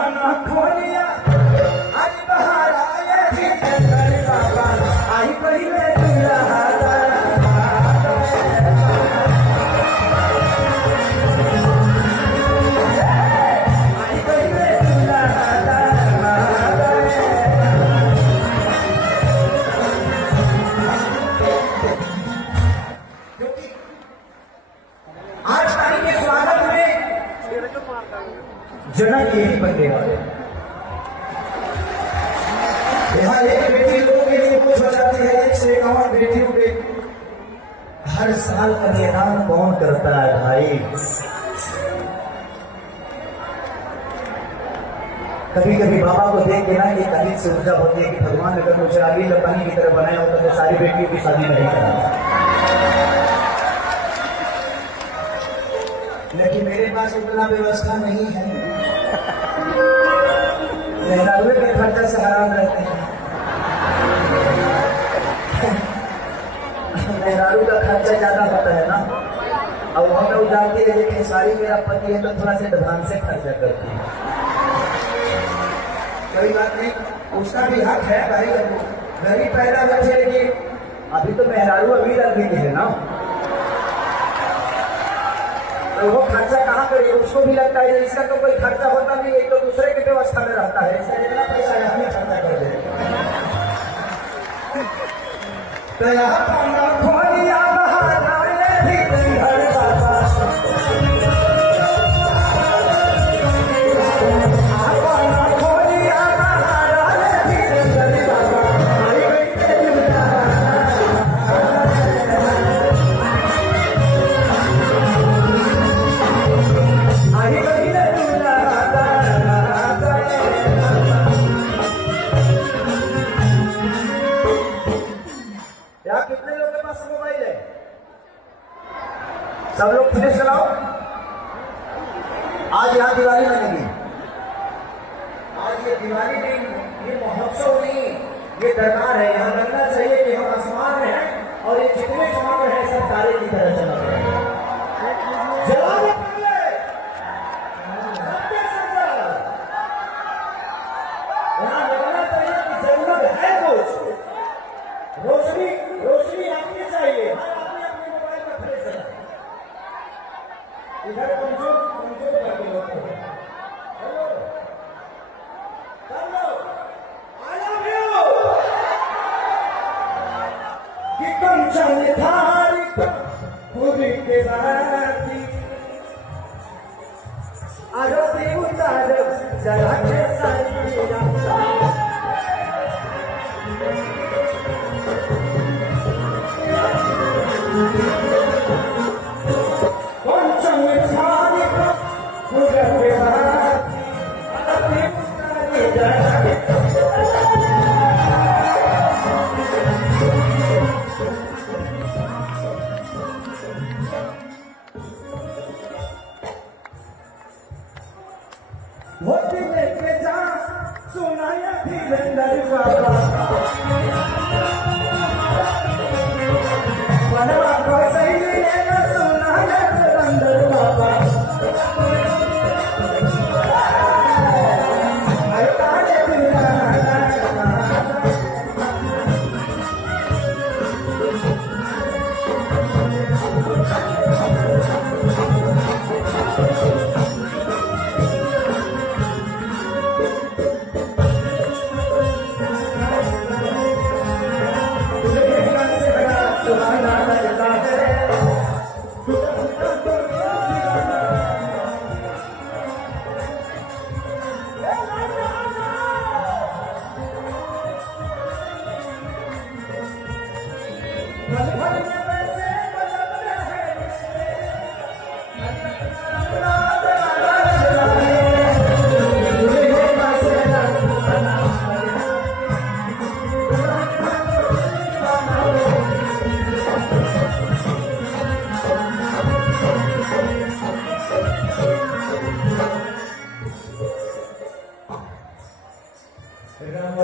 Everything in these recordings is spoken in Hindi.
पाना खोलिया आज बाहर आए जितेंद्र बाबा आई पहले दुल्हा जनक यही बनने वाले। यहाँ एक बेटी लोगों के लिए कुछ हो जाती है, एक से और बेटियों के हर साल कन्यादान कौन करता है भाई? कभी कभी बाबा को देख के ना ये कभी से ऊर्जा होती है कि भगवान अगर मुझे आगे लपानी की तरह बनाया होता तो सारी बेटियों की शादी नहीं करा, लेकिन मेरे पास उतना व्यवस्था नहीं है। मेहरारू के खर्चा से हराम रहते हैं। मेहरारू का खर्चा ज्यादा होता है ना, अब वहां में उजाड़ती है, लेकिन सारी मेरा पति है तो थोड़ा सा एडवांस से खर्चा करती है। कोई बात नहीं, उसका भी हक है भाई, गरीब पैदा बचे, लेकिन अभी तो मेहरारू अमीर आदमी के है ना, तो वो खर्चा कहाँ करेगा? उसको भी लगता है इसका तो कोई खर्चा होता नहीं, एक तो दूसरे की व्यवस्था में रहता है, इसका जितना पैसा है हमें खर्चा कर दे। तो यहाँ पाना खोलिया बाहर आए जितेंद्र बाबा पाना खोलिया बाहर आए जितेंद्र बाबा आई कितने लोगों के पास मोबाइल है? सब लोग फिनिश चलाओ। आज यहाँ दिवाली मनेगी, आज ये दिवाली नहीं, ये महोत्सव नहीं, ये दरबार है। यहाँ लगना चाहिए कि हम आसमान में हैं और ये जितने चमक हैं सब तारे की तरह चमक रहे हैं। यहाँ लगना चाहिए कि जरूरत है कुछ रोशनी, रोशनी आनी चाहिए। अपने अपने मोबाइल में खड़े चला इधर कमजोर कमजोर करके लोग hello hello I love you कि कंचन धारी पूरी के बाती आरती उतार जरा के सारी रास्ता लेके जा सुनाया धीरेंद्र बाबा बनवा को सही लेना सुनाया धीरेंद्र बाबा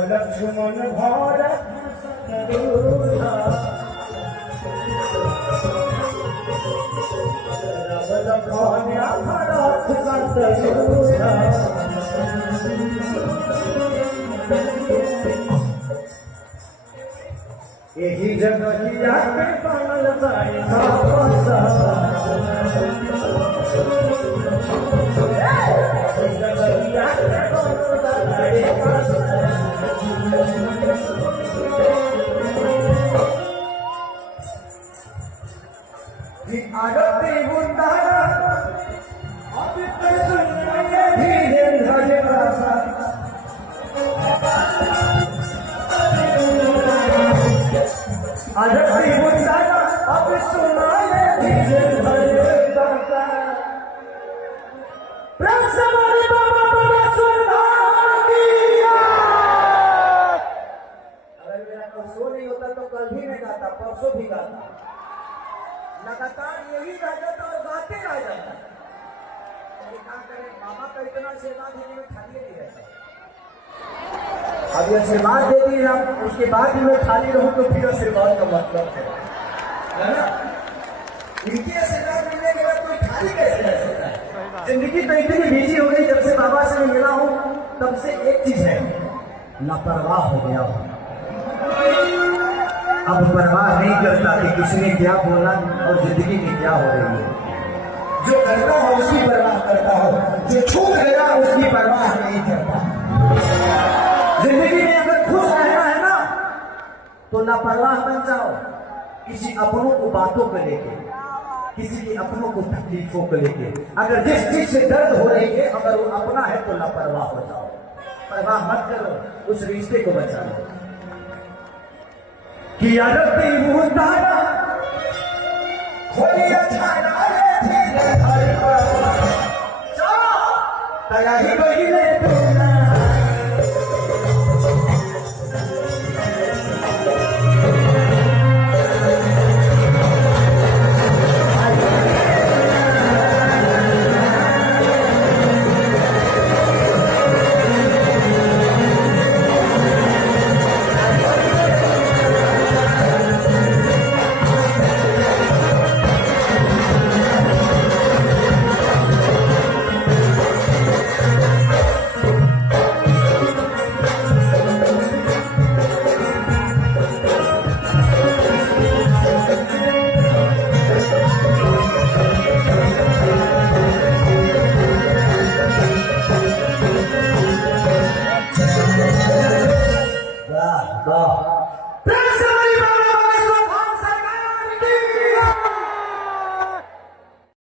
लक्ष्मण भारत भरत संत यही जगहिया के बनल बाड़ी सापसा जगहिया के बनल बाड़ी आरती उतारा अब धीरे धीरे आरती उतारा अब सुनाए धीरे धीरे प्रेम से बोले बाबा बड़ा सुधार किया। अगर मेरा कल शो नहीं होता तो कल भी मैं गाता, परसों भी गाता, लगातार यही रह जाता और गाते रह जाता। तो काम करें, मामा का इतना आशीर्वाद देने में खाली नहीं रहता। अब ये आशीर्वाद दे दी हम, उसके बाद भी मैं खाली रहूं तो फिर आशीर्वाद का मतलब है ना। इनकी आशीर्वाद मिलने के बाद कोई खाली कैसे रह सकता है। जिंदगी तो इतनी बिजी हो गई, जब से बाबा से मैं मिला हूं तब से एक चीज है, लापरवाह हो गया हूं। अब परवाह नहीं करता कि किसने क्या बोला और जिंदगी में क्या हो रही है। जो करता हो उसकी परवाह करता हो, जो छूट गया उसकी परवाह नहीं करता। जिंदगी में अगर खुश रहना है ना तो लापरवाह बन जाओ, किसी अपनों को बातों को लेके, किसी के अपनों को तकलीफों को लेके। अगर जिस चीज से दर्द हो रही है अगर वो अपना है तो लापरवाह हो जाओ। परवाह मत करो, उस रिश्ते को बचा लो। कि आरती उतारा खोलिया छाना रे तया ही बहिले तोना वाह वाह।